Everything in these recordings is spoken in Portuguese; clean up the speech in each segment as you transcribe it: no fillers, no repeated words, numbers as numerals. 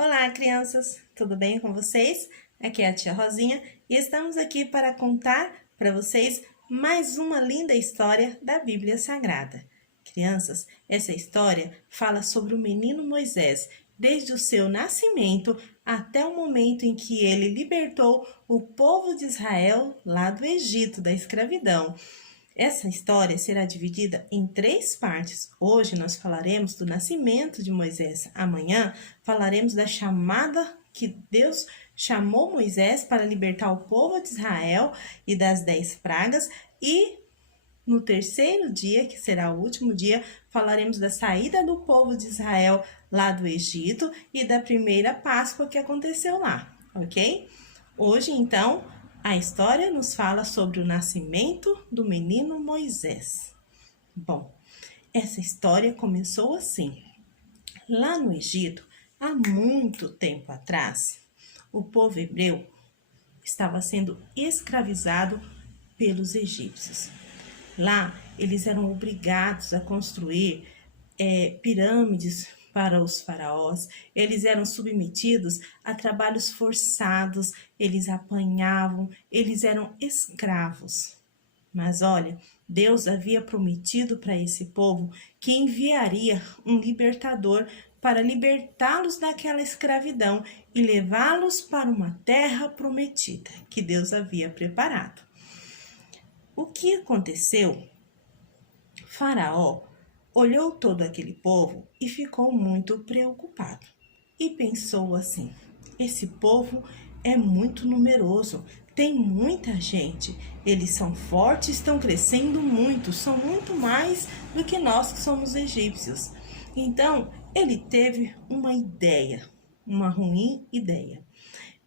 Olá, crianças! Tudo bem com vocês? Aqui é a tia Rosinha e estamos aqui para contar para vocês mais uma linda história da Bíblia Sagrada. Crianças, essa história fala sobre o menino Moisés, desde o seu nascimento até o momento em que ele libertou o povo de Israel lá do Egito, da escravidão. Essa história será dividida em 3 partes. Hoje nós falaremos do nascimento de Moisés. Amanhã falaremos da chamada que Deus chamou Moisés para libertar o povo de Israel e das 10 pragas. E no terceiro dia, que será o último dia, falaremos da saída do povo de Israel lá do Egito e da primeira Páscoa que aconteceu lá, ok? Hoje, então, a história nos fala sobre o nascimento do menino Moisés. Bom, essa história começou assim. Lá no Egito, há muito tempo atrás, o povo hebreu estava sendo escravizado pelos egípcios. Lá, eles eram obrigados a construir pirâmides para os faraós, eles eram submetidos a trabalhos forçados, eles apanhavam, eles eram escravos. Mas olha, Deus havia prometido para esse povo que enviaria um libertador para libertá-los daquela escravidão e levá-los para uma terra prometida que Deus havia preparado. O que aconteceu? Faraó olhou todo aquele povo e ficou muito preocupado. E pensou assim: esse povo é muito numeroso, tem muita gente, eles são fortes, estão crescendo muito, são muito mais do que nós que somos egípcios. Então, ele teve uma ideia, uma ruim ideia.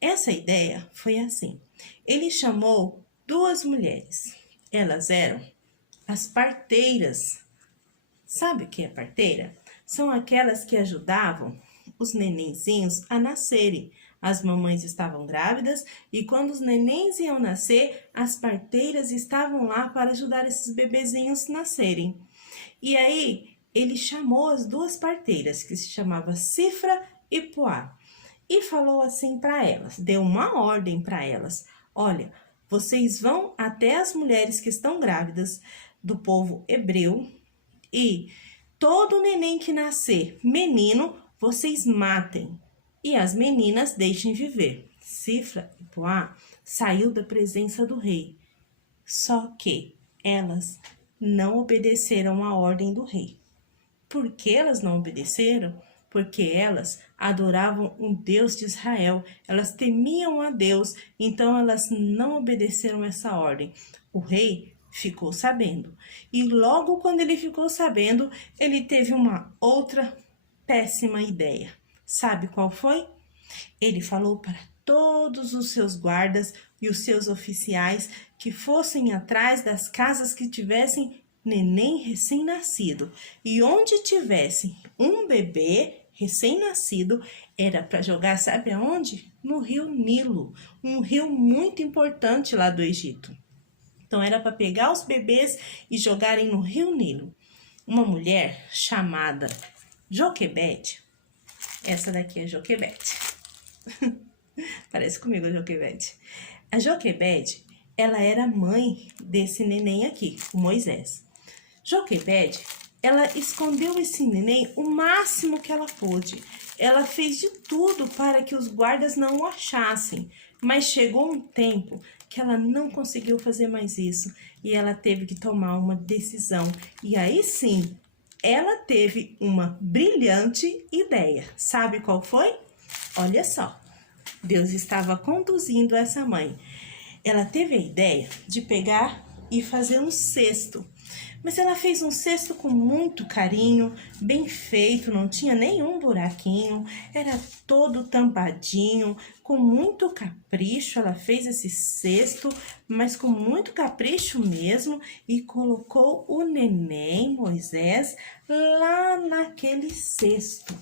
Essa ideia foi assim: ele chamou 2 mulheres. Elas eram as parteiras. Sabe o que é parteira? São aquelas que ajudavam os nenenzinhos a nascerem. As mamães estavam grávidas e quando os nenéns iam nascer, as parteiras estavam lá para ajudar esses bebezinhos a nascerem. E aí, ele chamou as 2 parteiras, que se chamava Cifra e Puá, e falou assim para elas, deu uma ordem para elas: olha, vocês vão até as mulheres que estão grávidas do povo hebreu e todo neném que nascer menino, vocês matem e as meninas deixem viver. Cifra e Puá saiu da presença do rei, só que elas não obedeceram à ordem do rei. Por que elas não obedeceram? Porque elas adoravam o Deus de Israel, elas temiam a Deus, então elas não obedeceram essa ordem. O rei ficou sabendo, e logo quando ele ficou sabendo, ele teve uma outra péssima ideia. Sabe qual foi? Ele falou para todos os seus guardas e os seus oficiais que fossem atrás das casas que tivessem neném recém-nascido, e onde tivesse um bebê recém-nascido, era para jogar, sabe aonde? No rio Nilo, um rio muito importante lá do Egito. Então era para pegar os bebês e jogarem no rio Nilo. Uma mulher chamada Joquebede, essa daqui é Joquebede, parece comigo a Joquebede. A Joquebede, ela era mãe desse neném aqui, o Moisés. Joquebede, ela escondeu esse neném o máximo que ela pôde. Ela fez de tudo para que os guardas não o achassem, mas chegou um tempo que ela não conseguiu fazer mais isso e ela teve que tomar uma decisão. E aí sim, ela teve uma brilhante ideia. Sabe qual foi? Olha só, Deus estava conduzindo essa mãe. Ela teve a ideia de pegar e fazer um cesto. Mas ela fez um cesto com muito carinho, bem feito, não tinha nenhum buraquinho, era todo tampadinho, com muito capricho. Ela fez esse cesto, mas com muito capricho mesmo, e colocou o neném Moisés lá naquele cesto.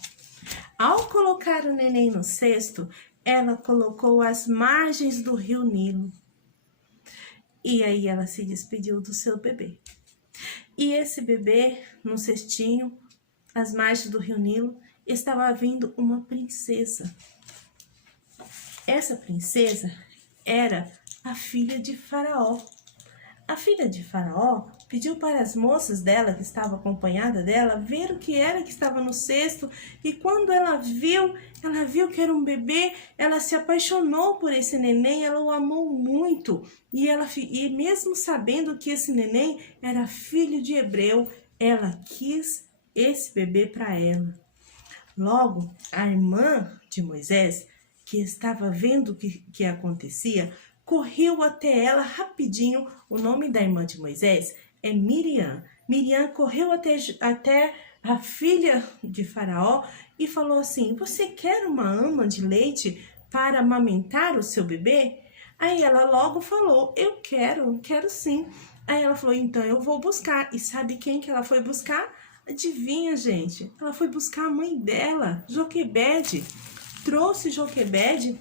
Ao colocar o neném no cesto, ela colocou as margens do rio Nilo. E aí ela se despediu do seu bebê. E esse bebê, no cestinho, às margens do rio Nilo, estava vindo uma princesa. Essa princesa era a filha de Faraó. A filha de Faraó pediu para as moças dela, que estava acompanhada dela, ver o que era que estava no cesto. E quando ela viu que era um bebê, ela se apaixonou por esse neném, ela o amou muito. E mesmo sabendo que esse neném era filho de hebreu, ela quis esse bebê para ela. Logo, a irmã de Moisés, que estava vendo o que acontecia, correu até ela rapidinho. O nome da irmã de Moisés é Miriam. Miriam correu até a filha de Faraó e falou assim: você quer uma ama de leite para amamentar o seu bebê? Aí ela logo falou: eu quero sim. Aí ela falou: então eu vou buscar. E sabe quem que ela foi buscar? Adivinha, gente? Ela foi buscar a mãe dela, Joquebede. Trouxe Joquebede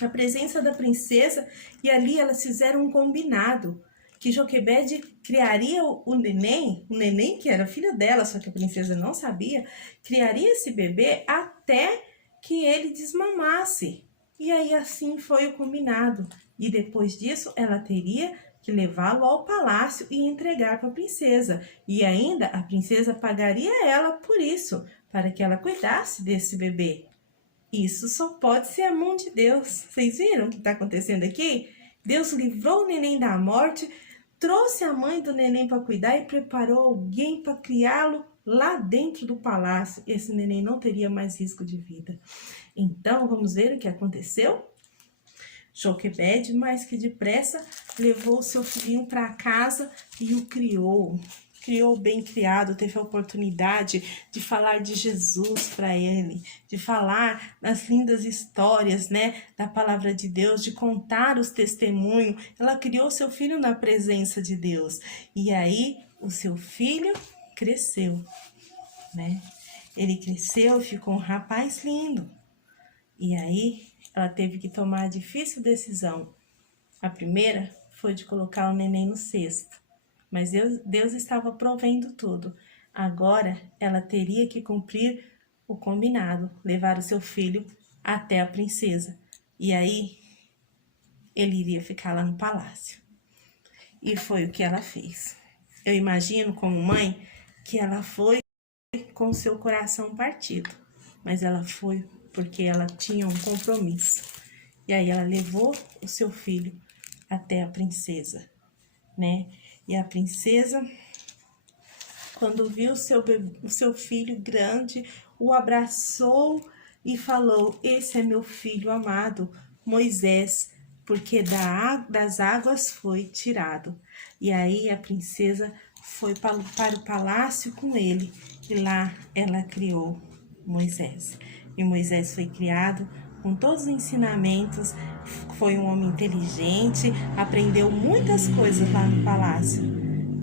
à presença da princesa e ali elas fizeram um combinado que Joquebede criaria o neném que era filho dela, só que a princesa não sabia, criaria esse bebê até que ele desmamasse. E aí assim foi o combinado. E depois disso ela teria que levá-lo ao palácio e entregar para a princesa. E ainda a princesa pagaria ela por isso, para que ela cuidasse desse bebê. Isso só pode ser a mão de Deus. Vocês viram o que está acontecendo aqui? Deus livrou o neném da morte, trouxe a mãe do neném para cuidar e preparou alguém para criá-lo lá dentro do palácio. Esse neném não teria mais risco de vida. Então, vamos ver o que aconteceu? Joquebede, mais que depressa, levou o seu filhinho para casa e o criou. Criou bem criado, teve a oportunidade de falar de Jesus para ele, de falar das lindas histórias, né, da palavra de Deus, de contar os testemunhos. Ela criou seu filho na presença de Deus. E aí, o seu filho cresceu, né? Ele cresceu, ficou um rapaz lindo. E aí, ela teve que tomar a difícil decisão. A primeira foi de colocar o neném no cesto. Mas Deus estava provendo tudo. Agora, ela teria que cumprir o combinado, levar o seu filho até a princesa. E aí, ele iria ficar lá no palácio. E foi o que ela fez. Eu imagino, como mãe, que ela foi com seu coração partido. Mas ela foi porque ela tinha um compromisso. E aí ela levou o seu filho até a princesa, né? E a princesa, quando viu o seu filho grande, o abraçou e falou: esse é meu filho amado, Moisés, porque das águas foi tirado. E aí a princesa foi para o palácio com ele, e lá ela criou Moisés. E Moisés foi criado com todos os ensinamentos, foi um homem inteligente, aprendeu muitas coisas lá no palácio.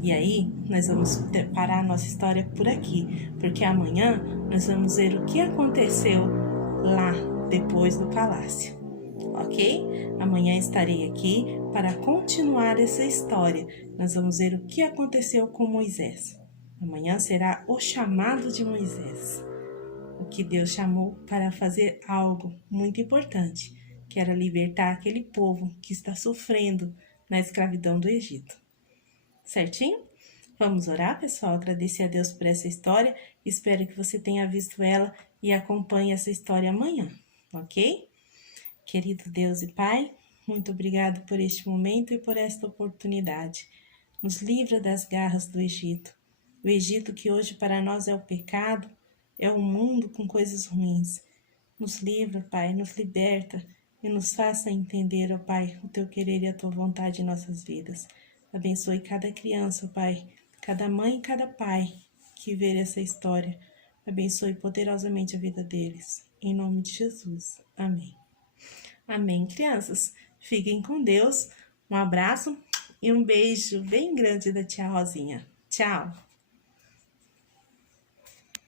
E aí, nós vamos parar a nossa história por aqui, porque amanhã nós vamos ver o que aconteceu lá depois do palácio, ok? Amanhã estarei aqui para continuar essa história. Nós vamos ver o que aconteceu com Moisés. Amanhã será o chamado de Moisés. O que Deus chamou para fazer algo muito importante, que era libertar aquele povo que está sofrendo na escravidão do Egito. Certinho? Vamos orar, pessoal? Agradecer a Deus por essa história. Espero que você tenha visto ela e acompanhe essa história amanhã, ok? Querido Deus e Pai, muito obrigado por este momento e por esta oportunidade. Nos livra das garras do Egito. O Egito que hoje para nós é o pecado, é um mundo com coisas ruins. Nos livra, Pai, nos liberta e nos faça entender, ó Pai, o Teu querer e a Tua vontade em nossas vidas. Abençoe cada criança, Pai, cada mãe e cada pai que ver essa história. Abençoe poderosamente a vida deles. Em nome de Jesus. Amém. Amém, crianças. Fiquem com Deus. Um abraço e um beijo bem grande da tia Rosinha. Tchau!